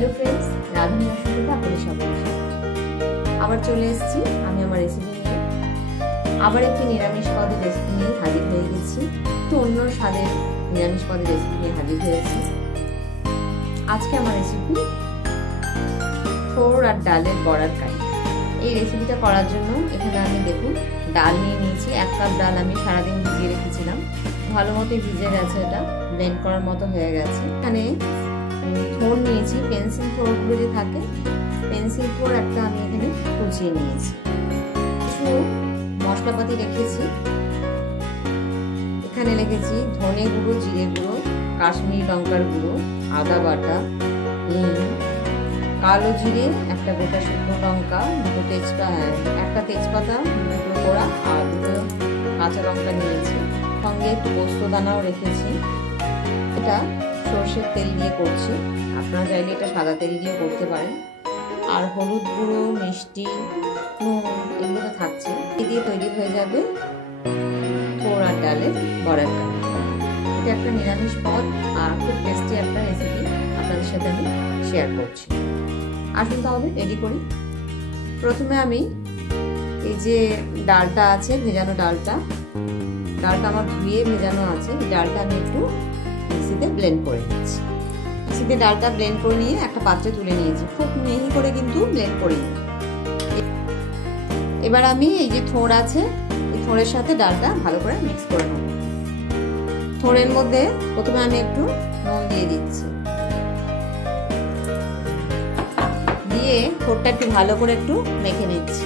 Hello friends, রাঁধুনি রসগোল্লা আপনাদের সবাইকে আবার চলে এসেছি আমি আমার রেসিপি নিয়ে। আবার একটি নিরামিষ পদের রেসিপি নিয়ে হাজির হয়ে গেছি। একটু অন্য স্বাদের নিরামিষ পদের রেসিপি নিয়ে হাজির হয়েছি। আজকে আমার রেসিপি থোড় আর ডালের বড়ার কারি। এই রেসিপিটা করার জন্য এখানে আমি দেখুন ডাল নিয়ে নিয়েছি। 1 কাপ ডাল আমি সারাদিন ভিজিয়ে রেখেছিলাম, ভালো মতো ভিজে গেছে, এটা ব্লেন্ড করার মতো হয়ে গেছে। এখানে থোড় নিয়েছি, পেন্সিল থোড়গুলো যে থাকে পেন্সিল থোড় একটা আমি এখানে কুচিয়ে নিয়েছি। কিছু মশলাপাতি রেখেছি, এখানে রেখেছি ধনে গুঁড়ো, জিরে গুঁড়ো, কাশ্মীরি লঙ্কার গুঁড়ো, আদা বাটা, হিং, কালো জিরে, একটা গোটা শুকনো লঙ্কা, একটা তেজপাতা, দুটো কোড়া আর দুটো কাঁচা লঙ্কা নিয়েছি। সঙ্গে একটু পোস্ত দানাও রেখেছি। এটা সর্ষের তেল দিয়ে করছি, আপনারা চাইলে এটা সাদা তেল দিয়ে করতে পারেন। আর হলুদ গুঁড়ো, মিষ্টি, নুন এগুলো তো থাকছে। এই দিয়ে তৈরি হয়ে যাবে থোড় আর ডালের বড়ার কারি। এটা একটা নিরামিষ পদ আর খুব টেস্টি একটা রেসিপি আপনাদের সাথে আমি শেয়ার করছি। আসুন তাহলে রেডি করি। প্রথমে আমি এই যে ডালটা আছে, ভেজানো ডালটা আমার ধুয়ে ভেজানো আছে, এই ডালটা আমি একটু মিক্সিতে ব্লেন্ড করে নিচ্ছি। মিক্সিতে ডালটা ব্লেন্ড করে নিয়ে একটা পাত্রে তুলে নিয়েছি, খুব মিহি করে কিন্তু ব্লেন্ড করে নিই। এবার আমি এই যে থোড় আছে, এই থোড়ের সাথে ডালটা ভালো করে মিক্স করে নেব। থোড়ের মধ্যে প্রথমে আমি একটু নুন দিয়ে দিচ্ছি, দিয়ে থোড়টা একটু ভালো করে একটু মেখে নিচ্ছি।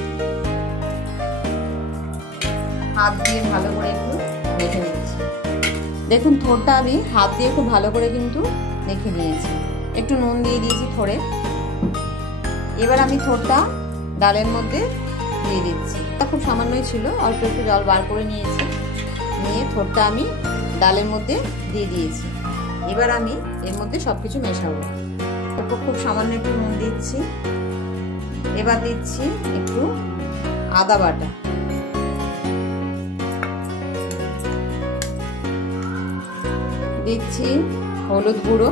হাত দিয়ে ভালো করে একটু মেখে নিচ্ছি। দেখুন থোড়টা আমি হাত দিয়ে খুব ভালো করে কিন্তু মেখে নিয়েছি। একটু নুন দিয়ে দিয়েছি থোড়ে। এবার আমি থোড়টা ডালের মধ্যে দিয়ে দিচ্ছি। খুব সামান্যই ছিল, অল্প একটু জল বার করে নিয়েছি, নিয়ে থোড়টা আমি ডালের মধ্যে দিয়ে দিয়েছি। এবার আমি এর মধ্যে সবকিছু মেশাবো। খুব সামান্য একটু নুন দিচ্ছি। এবার দিচ্ছি একটু আদা বাটা, দিচ্ছি হলুদ গুঁড়ো,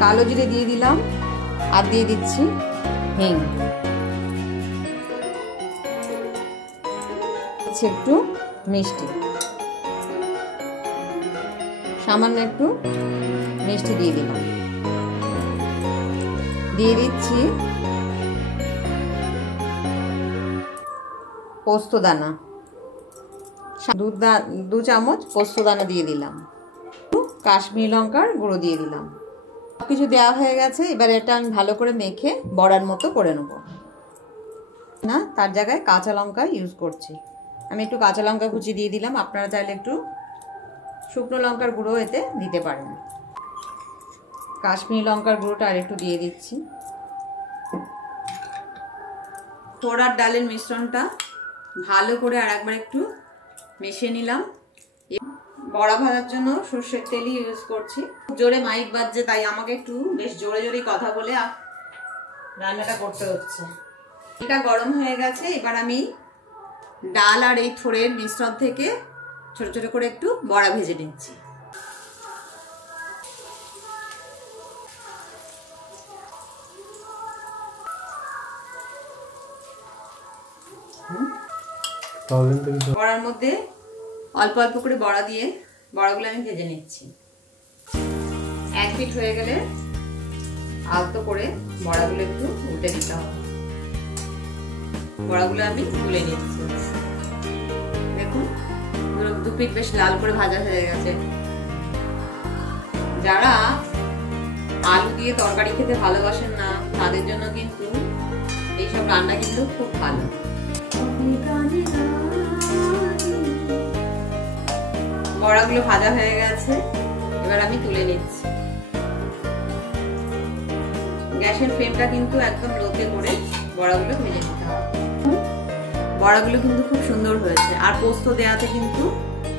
কালো জিরে দিয়ে দিলাম, আর দিয়ে দিচ্ছি হিং, একটু মিষ্টি, সামান্য একটু মিষ্টি দিয়ে দিলাম, দিয়ে দিচ্ছি পোস্ত দানা, 2 চামচ পোস্ত দানা দিয়ে দিলাম, কাশ্মীরি লঙ্কার গুঁড়ো দিয়ে দিলাম। সবকিছু দেওয়া হয়ে গেছে। এবার এটা আমি ভালো করে মেখে বড়ার মতো করে নেব। না, তার জায়গায় কাঁচা লঙ্কা ইউজ করছি আমি। একটু কাঁচা লঙ্কা কুচি দিয়ে দিলাম, আপনারা চাইলে একটু শুকনো লঙ্কার গুঁড়ো এতে দিতে পারেন। কাশ্মীরি লঙ্কার গুঁড়োটা আর একটু দিয়ে দিচ্ছি। থোড় আর ডালের মিশ্রণটা ভালো করে আর একবার একটু মিশিয়ে নিলাম। বড়া ভাজার জন্য সর্ষের তেলই ইউজ করছি। জোরে মাইক বাজছে, তাই আমাকে একটু বেশ জোরে জোরে কথা বলে রান্নাটা করতে হচ্ছে। এটা গরম হয়ে গেছে। এবার আমি ডাল আর এই থোড়ের মিশ্রণ থেকে ছোট ছোট করে একটু বড়া ভেজে নিচ্ছি। বড়ার মধ্যে অল্প অল্প করে বড়া দিয়ে বড়াগুলো আমি ভেজে নিচ্ছি। 1 পিঠ হয়ে গেলে আলতো করে বড়াগুলো একটু উল্টে দিতে হবে। বড়াগুলো আমি তুলে নিচ্ছি। দেখুন 2 পিঠ বেশ লাল করে ভাজা হয়ে গেছে। যারা আলু দিয়ে তরকারি খেতে ভালোবাসেন না, তাদের জন্য কিন্তু এইসব রান্না কিন্তু খুব ভালো। বড়াগুলো ভাজা হয়ে গেছে, এবার আমি তুলে নিচ্ছি। গ্যাসের ফ্লেমটা কিন্তু একদম লোতে করে বড়াগুলো ভেজে নিতে হবে। বড়াগুলো কিন্তু খুব সুন্দর হয়েছে, আর পোস্ত দেওয়াতে কিন্তু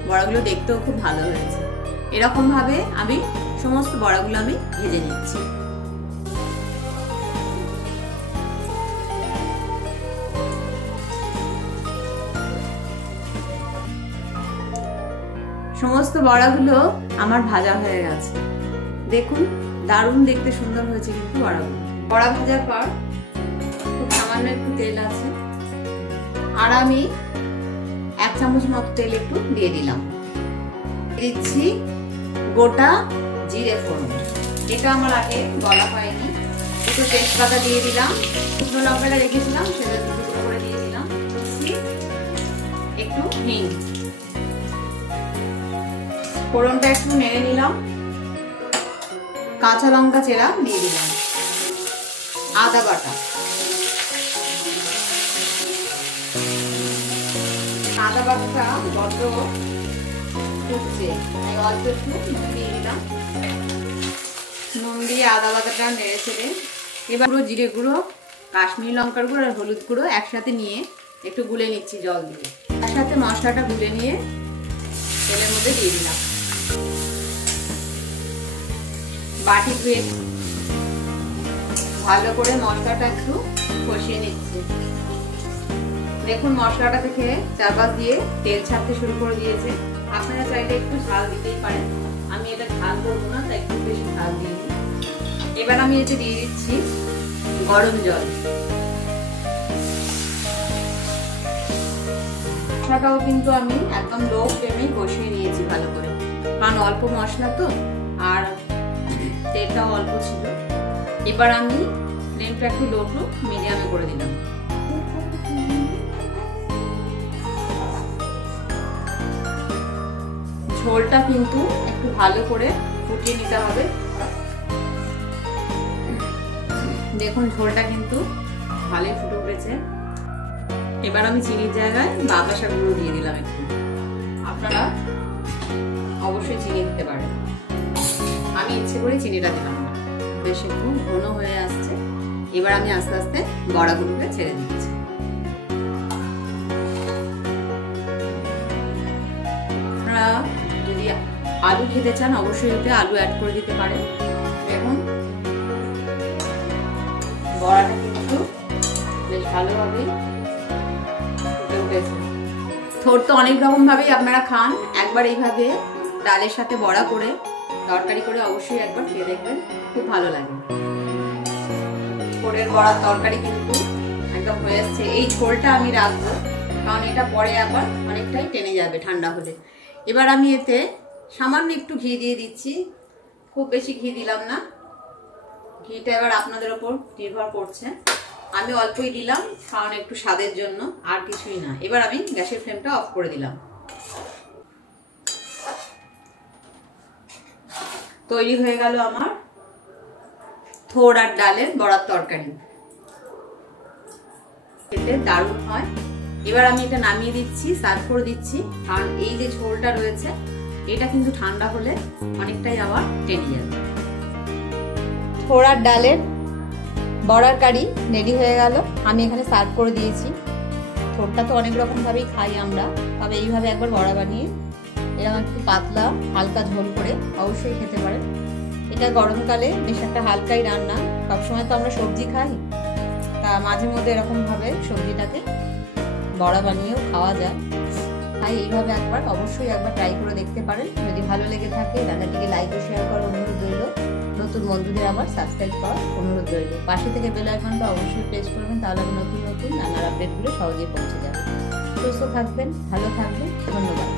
বড়াগুলো দেখতেও খুব ভালো হয়েছে। এরকম ভাবে আমি সমস্ত বড়াগুলো আমি ভেজে নিচ্ছি। সমস্ত বড়াগুলো আমার ভাজা হয়ে গেছে। দেখুন দারুণ দেখতে সুন্দর হয়েছে কিন্তু বড়াগুলো। বড়া ভাজার পর খুব সামান্য একটু তেল আছে, আর আমি 1 চামচ মতো তেল একটু দিয়ে দিলাম। দিচ্ছি গোটা জিরে ফোড়ন, এটা আমার আগে বলা হয়নি। একটু তেজপাতা দিয়ে দিলাম, শুকনো লঙ্কাটা রেখেছিলাম সেটা টুকরো করে দিয়ে দিলাম। একটু হিং, ফোড়নটা একটু নেড়ে নিলাম। কাঁচা লঙ্কা চেরা দিয়ে দিলাম, আদা বাটা, আদা বাটাটা বড্ড ফুটছে তাই অল্প একটু নুন দিয়ে দিলাম। নুন দিয়ে আদা বাটাটা নেড়ে ছেড়ে এবার পুরো জিরে গুঁড়ো, কাশ্মীরি লঙ্কার গুঁড়ো আর হলুদ গুঁড়ো একসাথে নিয়ে একটু গুলে নিচ্ছি জল দিয়ে। একসাথে মশলাটা গুলে নিয়ে তেলের মধ্যে দিয়ে দিলাম। বাটি ধুয়ে ভালো করে মশলাটা একটু কষিয়ে নিচ্ছি। দেখুন মশলাটা থেকে চারপাশ দিয়ে তেল ছাড়তে শুরু করে দিয়েছে। আপনারা চাইলে একটু ঝাল দিতেই পারেন, আমি এটা ঝাল করবো না তাই একটু বেশি ঝাল দিয়ে দিই। এবার আমি এতে দিয়ে দিচ্ছি গরম জল। মশলাটাও কিন্তু আমি একদম লো ফ্লেমে কষিয়ে নিয়েছি ভালো করে, কারণ অল্প মশলা তো আর তেলটাও অল্প ছিল। এবার আমি ফ্লেমটা একটু লো টু মিডিয়ামে করে দিলাম। ঝোলটা কিন্তু একটু ভালো করে ফুটিয়ে নিতে হবে। দেখুন ঝোলটা কিন্তু ভালোই ফুটে উঠেছে। এবার আমি চিনির জায়গায় বাতাসা গুঁড়ো দিয়ে দিলাম একটু। আপনারা অবশ্যই চিনি দিতে পারেন, আমি ইচ্ছে করে চিনিটা দিলাম না। বেশ একটু ঘন হয়ে আসছে। এবার আমি আস্তে আস্তে বড়াগুলোকে ছেড়ে দিচ্ছি। আপনারা যদি আলু খেতে চান অবশ্যই এতে আলু অ্যাড করে দিতে পারেন। দেখুন বড়াটা কিন্তু বেশ ভালোভাবে ফুটে উঠেছে। থোড় তো অনেক রকম ভাবেই আপনারা খান, একবার এইভাবে ডালের সাথে বড়া করে তরকারি করে অবশ্যই একবার খেয়ে দেখবেন, খুব ভালো লাগে। থোড়ের বড়ার তরকারি কিন্তু একদম হয়ে আসছে। এই ঝোলটা আমি রাখবো কারণ এটা পরে আবার অনেকটাই টেনে যাবে ঠান্ডা হলে। এবার আমি এতে সামান্য একটু ঘি দিয়ে দিচ্ছি, খুব বেশি ঘি দিলাম না। ঘিটা এবার আপনাদের ওপর নির্ভর করছে, আমি অল্পই দিলাম কারণ একটু স্বাদের জন্য, আর কিছুই না। এবার আমি গ্যাসের ফ্লেমটা অফ করে দিলাম। তৈরি হয়ে গেল আমার থোড় আর ডালের বড়ার তরকারি, খেতে দারুণ হয়। এবার আমি এটা নামিয়ে দিচ্ছি, সার্ভ করে দিচ্ছি, কারণ এই যে ঝোলটা রয়েছে এটা কিন্তু ঠান্ডা হলে অনেকটাই আবার টেনে যাবে। থোড় আর ডালের বড়ার কারি রেডি হয়ে গেল। আমি এখানে সার্ভ করে দিয়েছি। থোড়টা তো অনেক রকম ভাবেই খাই আমরা, তবে এইভাবে একবার বড়া বানিয়ে এরকম একটু পাতলা হালকা ঝোল করে অবশ্যই খেতে পারেন। এটা গরমকালে বেশ একটা হালকাই রান্না। সবসময় তো আমরা সবজি খাই, তা মাঝে মধ্যে এরকম ভাবে সবজিটাকে বড়া বানিয়েও খাওয়া যায়। তাই এইভাবে একবার অবশ্যই একবার ট্রাই করে দেখতে পারেন। যদি ভালো লেগে থাকে রান্নাটিকে লাইক ও শেয়ার করার অনুরোধ রইল। নতুন বন্ধুদের আমার সাবস্ক্রাইব করার অনুরোধ রইল। পাশে থেকে বেল আইকনটা অবশ্যই প্রেস করবেন, তাহলে আমি নতুন নতুন রান্নার আপডেটগুলো সহজেই পৌঁছে যাবে। সুস্থ থাকবেন, ভালো থাকবেন, ধন্যবাদ।